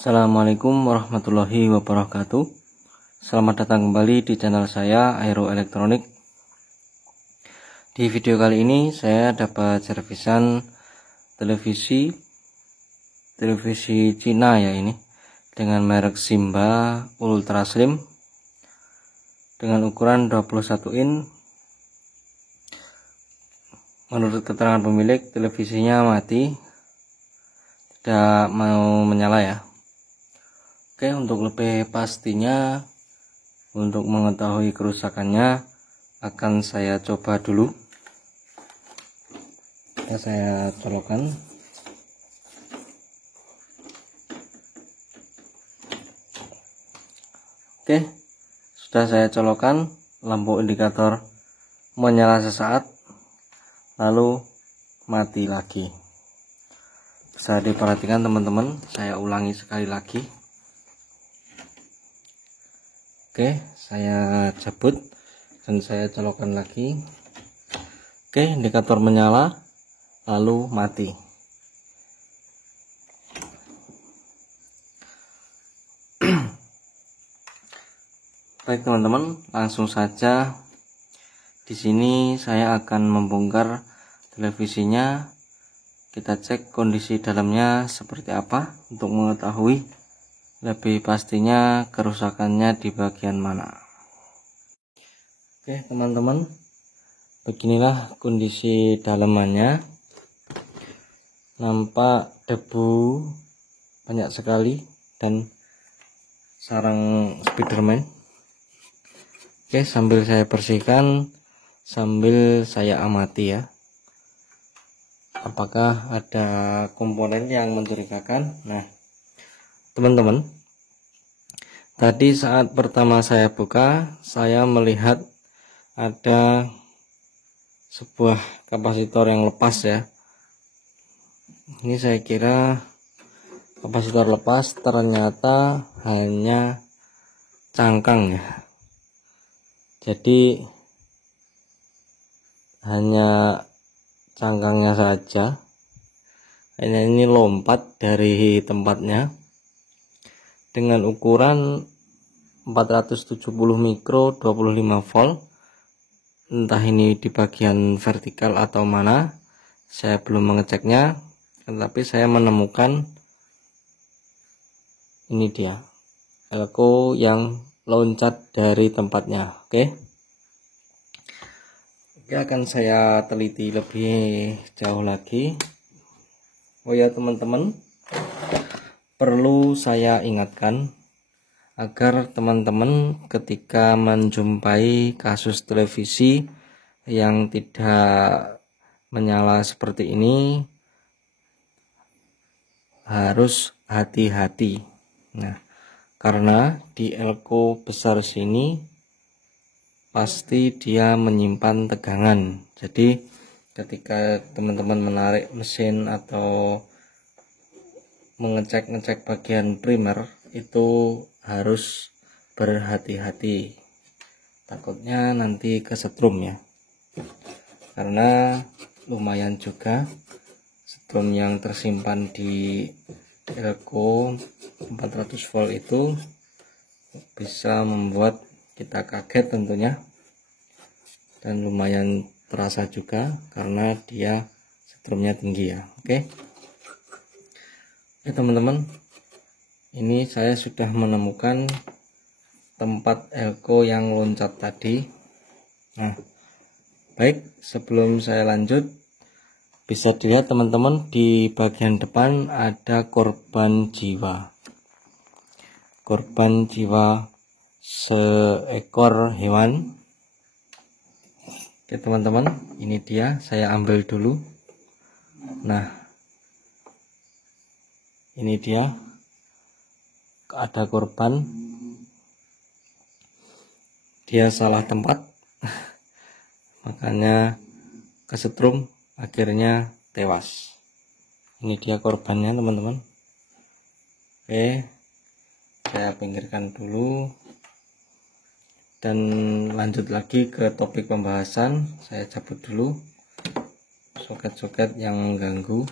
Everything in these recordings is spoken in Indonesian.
Assalamualaikum warahmatullahi wabarakatuh. Selamat datang kembali di channel saya Aero Elektronik. Di video kali ini saya dapat servisan televisi Cina ya, ini dengan merek Simba Ultra Slim dengan ukuran 21 in. Menurut keterangan pemilik, televisinya mati, tidak mau menyala ya. Oke, untuk lebih pastinya, untuk mengetahui kerusakannya akan saya coba dulu. Saya colokkan. Oke, sudah saya colokkan. Lampu indikator menyala sesaat lalu mati lagi. Bisa diperhatikan teman-teman, saya ulangi sekali lagi. Oke, saya cabut dan saya colokkan lagi. Oke, indikator menyala lalu mati. Baik teman-teman, langsung saja di sini saya akan membongkar televisinya. Kita cek kondisi dalamnya seperti apa untuk mengetahui lebih pastinya kerusakannya di bagian mana. Oke teman-teman, beginilah kondisi dalamannya. Nampak debu banyak sekali dan sarang Spiderman. Oke, sambil saya bersihkan, sambil saya amati ya, apakah ada komponen yang mencurigakan. Nah teman-teman, tadi saat pertama saya buka, saya melihat ada sebuah kapasitor yang lepas ya. Ini saya kira kapasitor lepas, ternyata hanya cangkang ya. Jadi hanya cangkangnya saja, hanya ini lompat dari tempatnya dengan ukuran 470 mikro 25 volt. Entah ini di bagian vertikal atau mana, saya belum mengeceknya, tetapi saya menemukan ini dia, elko yang loncat dari tempatnya. Oke, akan saya teliti lebih jauh lagi. Oh ya teman-teman, perlu saya ingatkan agar teman-teman ketika menjumpai kasus televisi yang tidak menyala seperti ini harus hati-hati. Nah, karena di elko besar sini pasti dia menyimpan tegangan. Jadi ketika teman-teman menarik mesin atau mengecek bagian primer itu harus berhati-hati, takutnya nanti kesetrum ya, karena lumayan juga setrum yang tersimpan di elko 400 volt itu bisa membuat kita kaget tentunya, dan lumayan terasa juga karena dia setrumnya tinggi ya. Oke teman-teman, ini saya sudah menemukan tempat elko yang loncat tadi. Nah baik, sebelum saya lanjut, bisa dilihat teman-teman di bagian depan ada korban jiwa seekor hewan. Oke teman-teman, ini dia, saya ambil dulu. Nah ini dia, ada korban, dia salah tempat makanya kesetrum, akhirnya tewas. Ini dia korbannya teman-teman. Oke, saya pinggirkan dulu dan lanjut lagi ke topik pembahasan. Saya cabut dulu soket-soket yang mengganggu.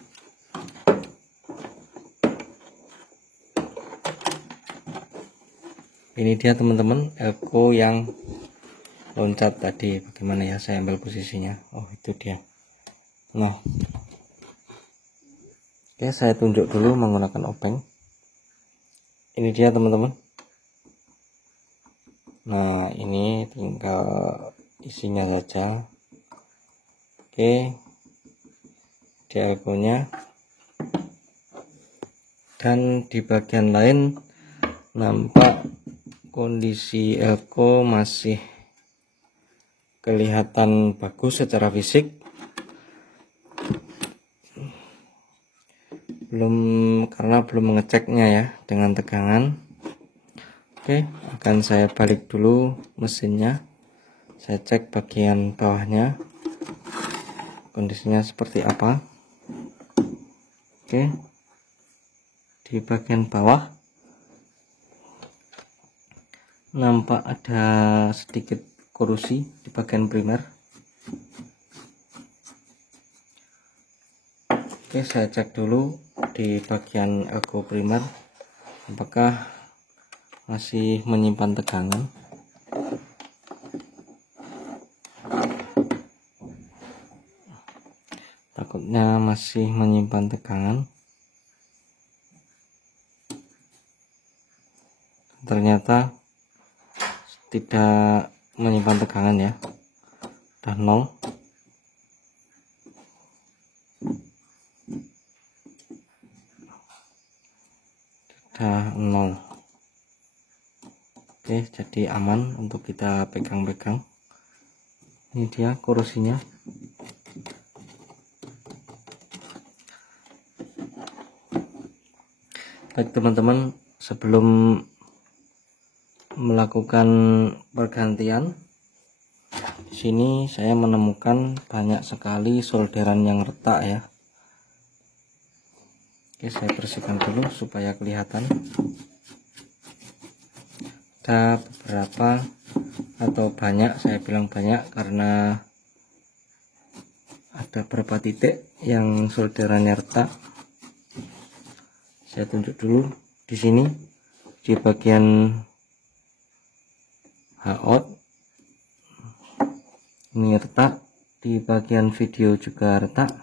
Ini dia teman-teman, elko yang loncat tadi. Bagaimana ya, saya ambil posisinya. Oh, itu dia. Nah, oke, saya tunjuk dulu menggunakan obeng. Ini dia teman-teman. Nah, ini tinggal isinya saja. Oke, di elko-nya. Dan di bagian lain nampak kondisi elko masih kelihatan bagus secara fisik, karena belum mengeceknya ya dengan tegangan. Oke, akan saya balik dulu mesinnya, saya cek bagian bawahnya kondisinya seperti apa. Oke, di bagian bawah nampak ada sedikit korosi di bagian primer. Oke, saya cek dulu di bagian elko primer apakah masih menyimpan tegangan. Takutnya masih menyimpan tegangan. Ternyata tidak menyimpan tegangan ya, udah 0. Udah 0. Oke, jadi aman untuk kita pegang-pegang. Ini dia korosinya. Baik teman-teman, sebelum melakukan pergantian, di sini saya menemukan banyak sekali solderan yang retak ya. Oke, saya bersihkan dulu supaya kelihatan. Ada beberapa atau banyak, saya bilang banyak karena ada beberapa titik yang solderannya retak. Saya tunjuk dulu di sini di bagian H-out ini retak, di bagian video juga retak,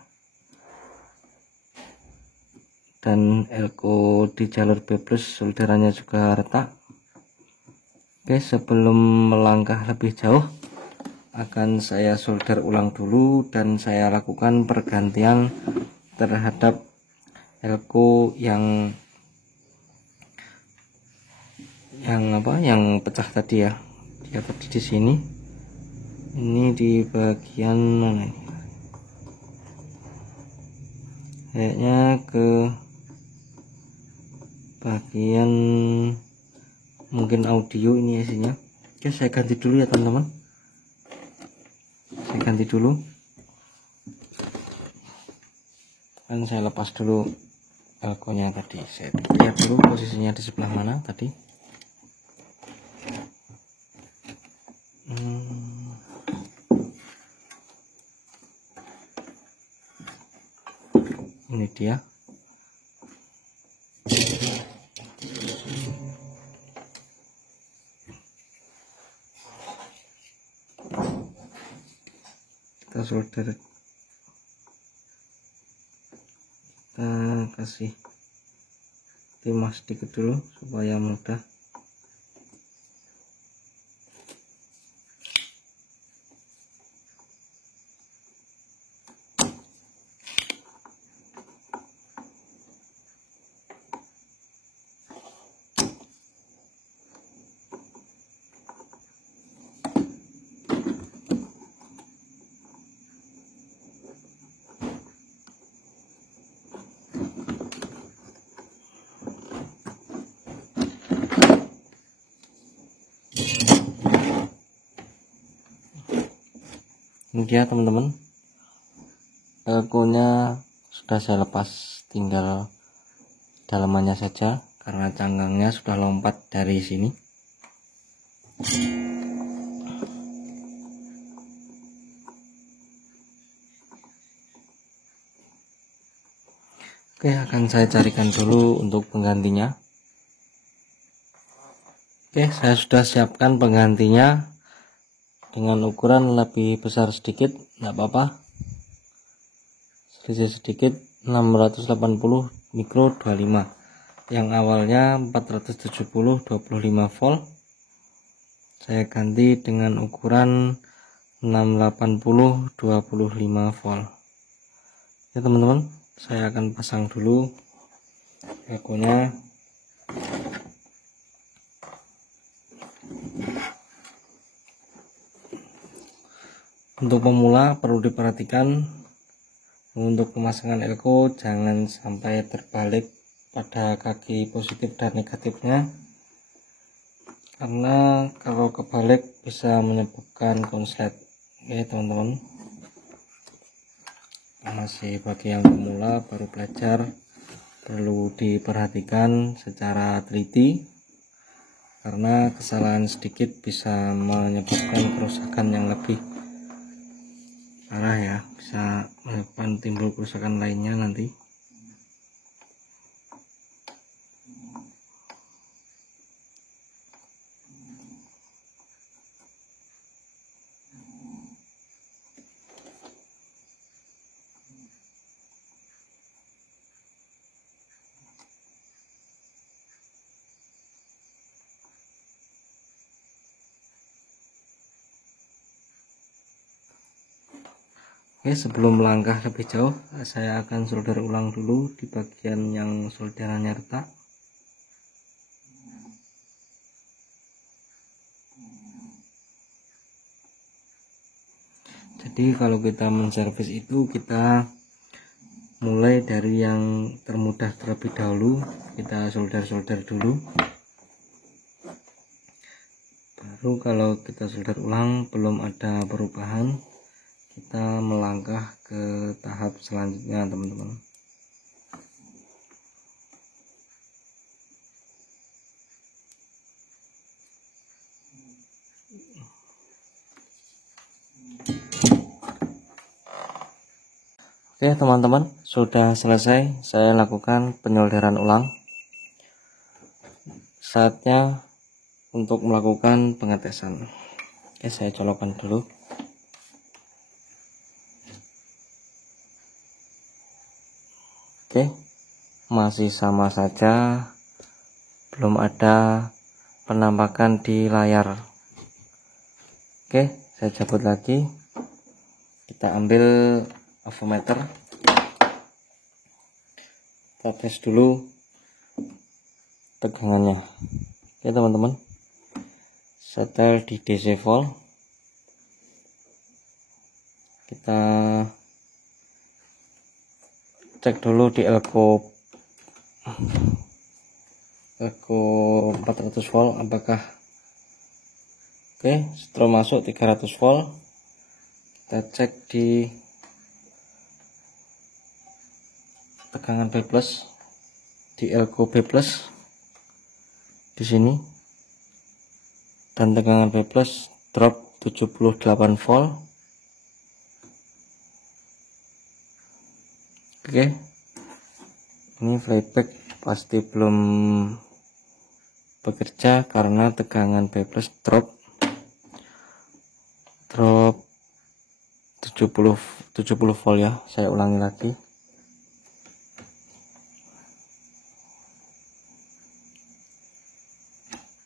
dan elko di jalur B+ solderannya juga retak. Oke, sebelum melangkah lebih jauh akan saya solder ulang dulu dan saya lakukan pergantian terhadap elko yang pecah tadi ya. Dia tadi di sini, ini di bagian mana ini? Kayaknya ke bagian mungkin audio ini isinya. Oke, saya ganti dulu ya teman-teman. Saya ganti dulu. Dan saya lepas dulu elko-nya tadi. Saya lihat dulu posisinya di sebelah mana tadi. Ini dia. Kita solder, kita kasih timah sedikit dulu supaya mudah. Ini dia teman-teman, elko-nya sudah saya lepas, tinggal dalamannya saja karena canggangnya sudah lompat dari sini. Oke, akan saya carikan dulu untuk penggantinya. Oke, saya sudah siapkan penggantinya dengan ukuran lebih besar sedikit, tidak apa-apa, selisih sedikit, 680 mikro 25, yang awalnya 470 25 volt saya ganti dengan ukuran 680 25 volt ya teman-teman. Saya akan pasang dulu belkonya. Untuk pemula perlu diperhatikan untuk pemasangan elko jangan sampai terbalik pada kaki positif dan negatifnya, karena kalau kebalik bisa menyebabkan konslet. Oke teman-teman, masih bagi yang pemula baru belajar, perlu diperhatikan secara teliti karena kesalahan sedikit bisa menyebabkan kerusakan yang lebih parah ya, bisa menyebabkan timbul kerusakan lainnya nanti. Oke, sebelum melangkah lebih jauh, saya akan solder ulang dulu di bagian yang solderannya retak. Jadi kalau kita menservis itu kita mulai dari yang termudah terlebih dahulu, kita solder dulu. Baru kalau kita solder ulang belum ada perubahan, kita melangkah ke tahap selanjutnya teman-teman. Oke teman-teman, sudah selesai saya lakukan penyolderan ulang. Saatnya untuk melakukan pengetesan. Oke, saya colokkan dulu. Oke, masih sama saja, belum ada penampakan di layar. Oke, saya cabut lagi. Kita ambil avometer, kita tes dulu tegangannya. Oke teman-teman, setel di DC volt, kita cek dulu di elko 400 volt apakah oke. Setelah masuk 300 volt, kita cek di tegangan B+, di elko B+ di sini, dan tegangan B+ drop 78 volt. Oke, ini flyback pasti belum bekerja karena tegangan B+ drop 70 volt ya. Saya ulangi lagi.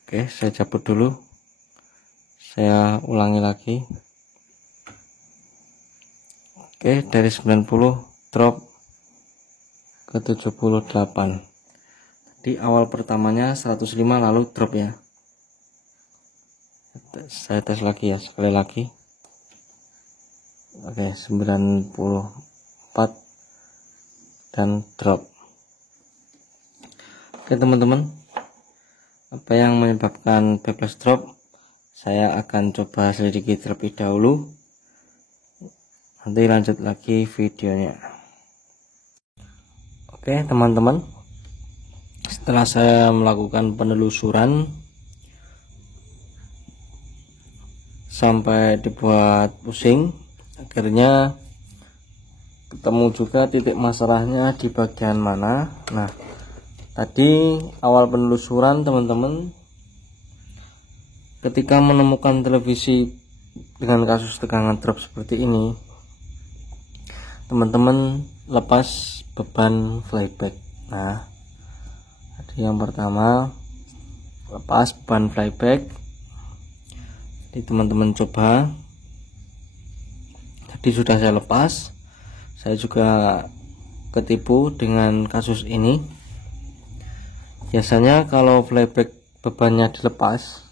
Oke, saya cabut dulu, saya ulangi lagi. Oke, dari 90 drop ke 78. Di awal pertamanya 105 lalu drop ya. Saya tes lagi ya, sekali lagi. Oke, 94 dan drop. Oke teman-teman, apa yang menyebabkan B+ drop saya akan coba selidiki terlebih dahulu, nanti lanjut lagi videonya. Oke teman-teman, setelah saya melakukan penelusuran sampai dibuat pusing, akhirnya ketemu juga titik masalahnya di bagian mana. Nah, tadi awal penelusuran teman-teman ketika menemukan televisi dengan kasus tegangan drop seperti ini, teman-teman lepas beban flyback. Nah, yang pertama lepas beban flyback. Jadi teman-teman coba. Tadi sudah saya lepas. Saya juga ketipu dengan kasus ini. Biasanya kalau flyback bebannya dilepas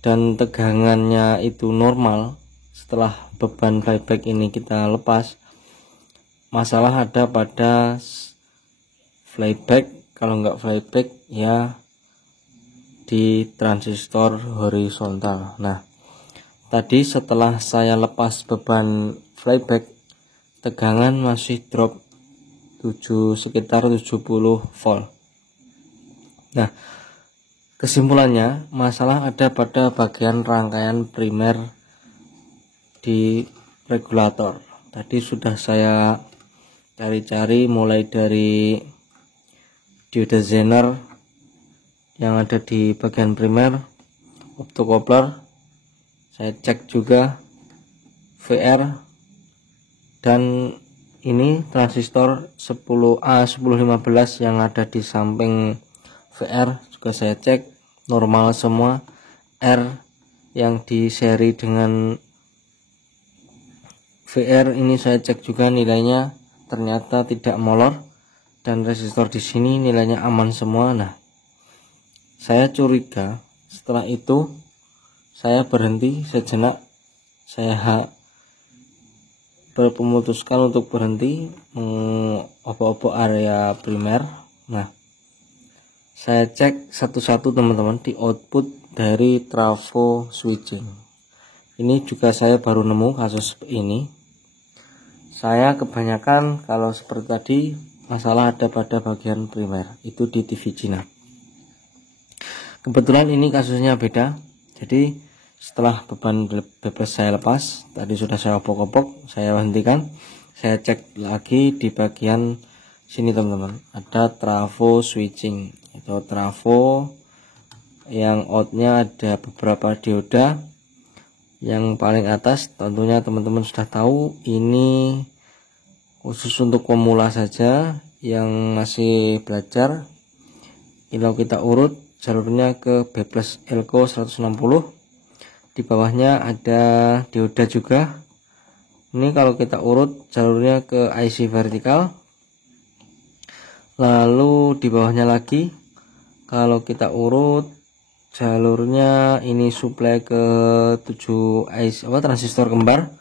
dan tegangannya itu normal, setelah beban flyback ini kita lepas, masalah ada pada flyback. Kalau nggak flyback ya di transistor horizontal. Nah, tadi setelah saya lepas beban flyback, tegangan masih drop sekitar 70 volt. Nah, kesimpulannya masalah ada pada bagian rangkaian primer di regulator. Tadi sudah saya cari-cari mulai dari diode Zener yang ada di bagian primer, optocoupler, saya cek juga VR, dan ini transistor 10A 1015 yang ada di samping VR juga saya cek normal semua. R yang di seri dengan VR ini saya cek juga nilainya ternyata tidak molor, dan resistor di sini nilainya aman semua. Nah, saya curiga. Setelah itu saya berhenti sejenak. Saya memutuskan untuk berhenti mengobok-obok area primer. Nah, saya cek satu-satu teman-teman di output dari trafo switching. Ini juga saya baru nemu kasus ini. Saya kebanyakan kalau seperti tadi masalah ada pada bagian primer, itu di TV Cina. Kebetulan ini kasusnya beda. Jadi setelah beban bebas saya lepas, tadi sudah saya opok-opok, saya hentikan, saya cek lagi di bagian sini teman-teman, ada trafo switching. Itu trafo yang outnya ada beberapa dioda. Yang paling atas tentunya teman-teman sudah tahu, ini khusus untuk pemula saja yang masih belajar. Kalau kita urut jalurnya ke B+ Elko 160, di bawahnya ada dioda juga. Ini kalau kita urut jalurnya ke IC vertikal, lalu di bawahnya lagi kalau kita urut jalurnya ini suplai ke 7 IC transistor kembar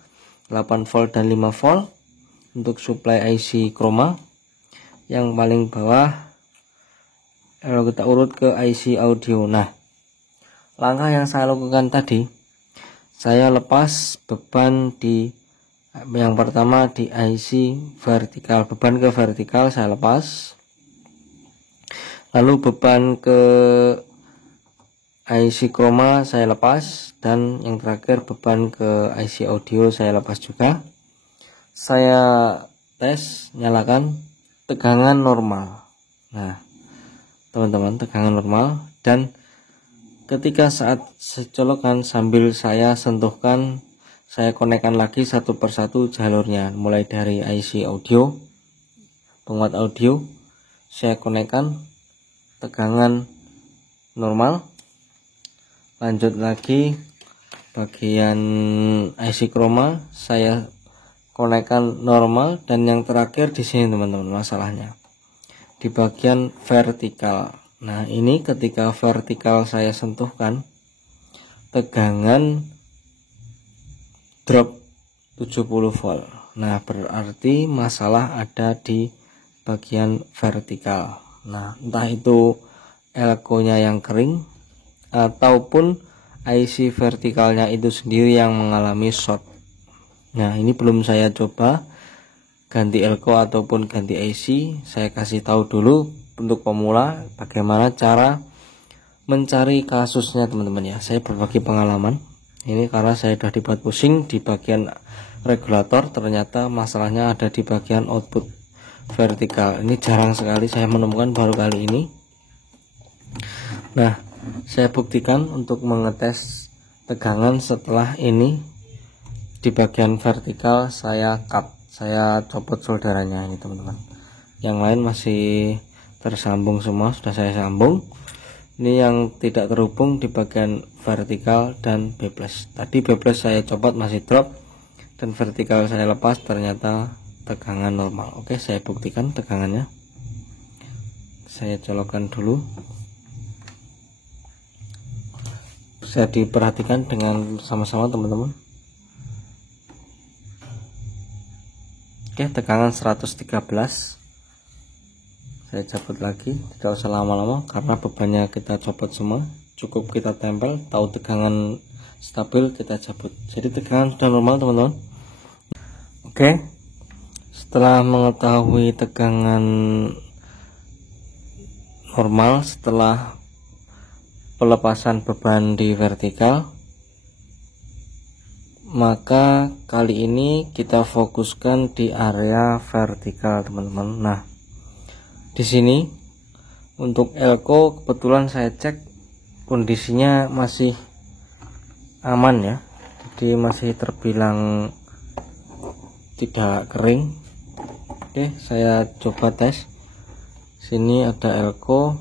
8 volt dan 5 volt untuk suplai IC chroma. Yang paling bawah kalau kita urut ke IC audio. Nah, langkah yang saya lakukan tadi, saya lepas beban di yang pertama di IC vertikal, beban ke vertikal saya lepas, lalu beban ke IC chroma saya lepas, dan yang terakhir beban ke IC audio saya lepas juga. Saya tes, nyalakan, tegangan normal. Nah teman-teman, tegangan normal. Dan ketika saat saya colokkan sambil saya sentuhkan, saya konekkan lagi satu persatu jalurnya, mulai dari IC audio, penguat audio, saya konekkan, tegangan normal. Lanjut lagi bagian IC chroma, saya konekkan normal. Dan yang terakhir di sini teman-teman, masalahnya di bagian vertikal. Nah, ini ketika vertikal saya sentuhkan, tegangan drop 70 volt. Nah, berarti masalah ada di bagian vertikal. Nah, entah itu elko-nya yang kering ataupun IC vertikalnya itu sendiri yang mengalami short. Nah, ini belum saya coba ganti elko ataupun ganti IC. Saya kasih tahu dulu untuk pemula bagaimana cara mencari kasusnya teman-teman ya. Saya berbagi pengalaman ini karena saya sudah dibuat pusing di bagian regulator, ternyata masalahnya ada di bagian output vertikal. Ini jarang sekali saya menemukan, baru kali ini. Nah, saya buktikan untuk mengetes tegangan. Setelah ini di bagian vertikal saya cut, saya copot solderannya ini teman-teman. Yang lain masih tersambung semua, sudah saya sambung. Ini yang tidak terhubung di bagian vertikal dan B+. Tadi B+ saya copot masih drop, dan vertikal saya lepas ternyata tegangan normal. Oke, saya buktikan tegangannya. Saya colokkan dulu. Bisa diperhatikan dengan sama-sama teman-teman. Oke, tegangan 113. Saya cabut lagi, tidak usah lama-lama karena bebannya kita copot semua, cukup kita tempel, tahu tegangan stabil kita cabut. Jadi tegangan sudah normal teman-teman. Oke, setelah mengetahui tegangan normal setelah pelepasan beban di vertikal, maka kali ini kita fokuskan di area vertikal teman-teman. Nah, di sini untuk elko kebetulan saya cek kondisinya masih aman ya, jadi masih terbilang tidak kering. Oke, saya coba tes. Sini ada elko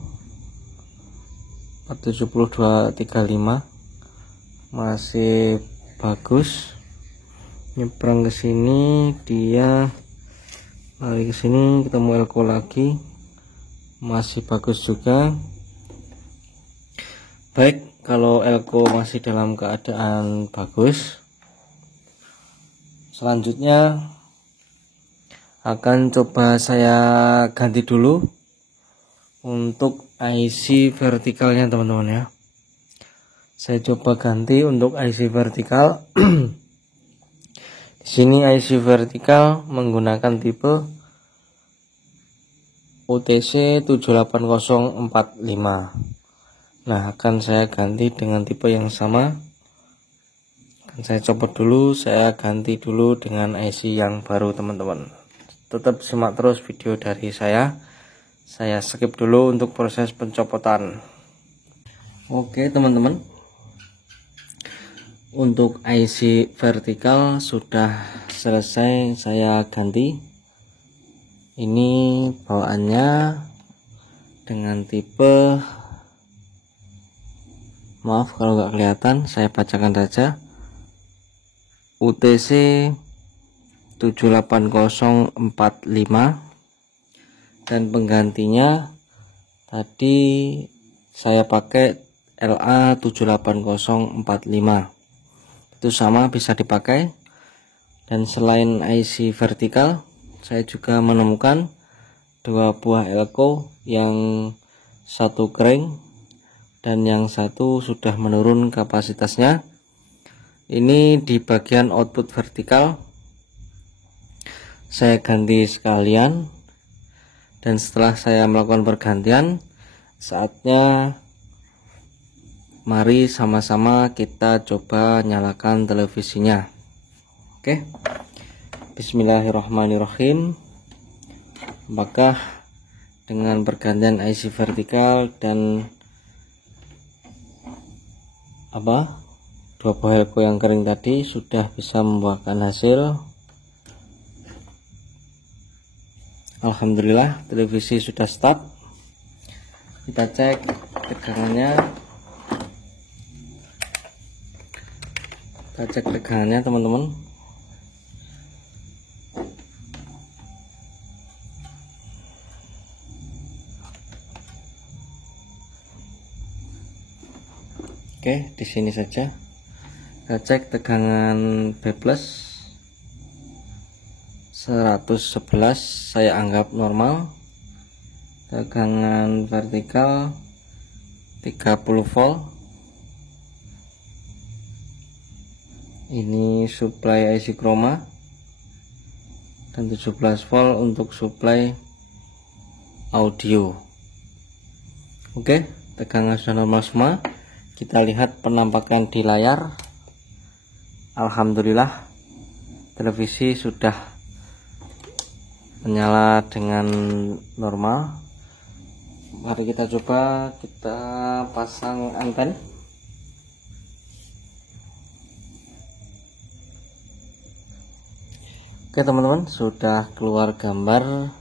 47235 masih bagus. Nyebrang ke sini dia lari ke sini, ketemu elko lagi masih bagus juga. Baik, kalau elko masih dalam keadaan bagus, selanjutnya akan coba saya ganti dulu untuk IC vertikalnya teman-teman ya. Saya coba ganti untuk IC vertikal. Di sini IC vertikal menggunakan tipe UTC 78045. Nah, akan saya ganti dengan tipe yang sama. Akan saya copot dulu, saya ganti dulu dengan IC yang baru teman-teman. Tetap simak terus video dari saya. Saya skip dulu untuk proses pencopotan. Oke teman-teman, untuk IC vertikal sudah selesai saya ganti. Ini bawaannya dengan tipe, maaf kalau nggak kelihatan, saya bacakan saja, UTC 78045, dan penggantinya tadi saya pakai LA 78045. Itu sama, bisa dipakai. Dan selain IC vertikal, saya juga menemukan dua buah elko, yang satu kering dan yang satu sudah menurun kapasitasnya. Ini di bagian output vertikal saya ganti sekalian, dan setelah saya melakukan pergantian, saatnya mari sama-sama kita coba nyalakan televisinya. Oke, bismillahirrahmanirrahim. Apakah dengan pergantian IC vertikal dan dua buah elko yang kering tadi sudah bisa membuahkan hasil? Alhamdulillah, televisi sudah start. Kita cek tegangannya. Kita cek tegangannya teman-teman. Oke, di sini saja. Kita cek tegangan B+ 111 saya anggap normal. Tegangan vertikal 30 volt. Ini supply IC chroma, dan 17 volt untuk supply audio. Oke, tegangan sudah normal semua. Kita lihat penampakan di layar. Alhamdulillah, televisi sudah menyala dengan normal. mari kita coba kita pasang anten. Oke teman-teman, sudah keluar gambar,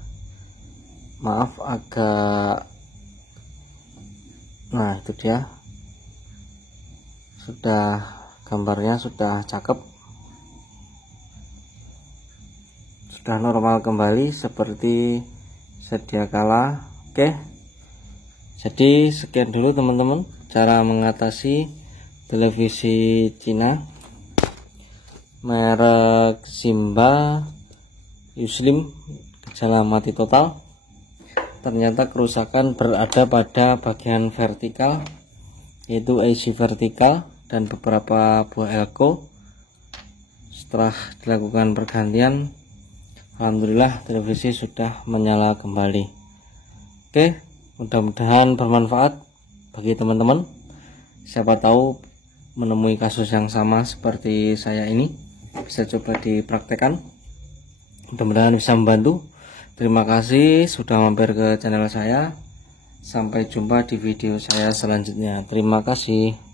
maaf agak, nah itu dia, sudah gambarnya sudah cakep, sudah normal kembali seperti sedia kala. Oke, jadi sekian dulu teman-teman cara mengatasi televisi Cina merek Simba Yuslim gejala mati total. Ternyata kerusakan berada pada bagian vertikal, yaitu IC vertikal dan beberapa buah elko. Setelah dilakukan pergantian, alhamdulillah televisi sudah menyala kembali. Oke, mudah-mudahan bermanfaat bagi teman-teman. Siapa tahu menemui kasus yang sama seperti saya ini, bisa coba dipraktekkan, mudah-mudahan bisa membantu. Terima kasih sudah mampir ke channel saya. Sampai jumpa di video saya selanjutnya. Terima kasih.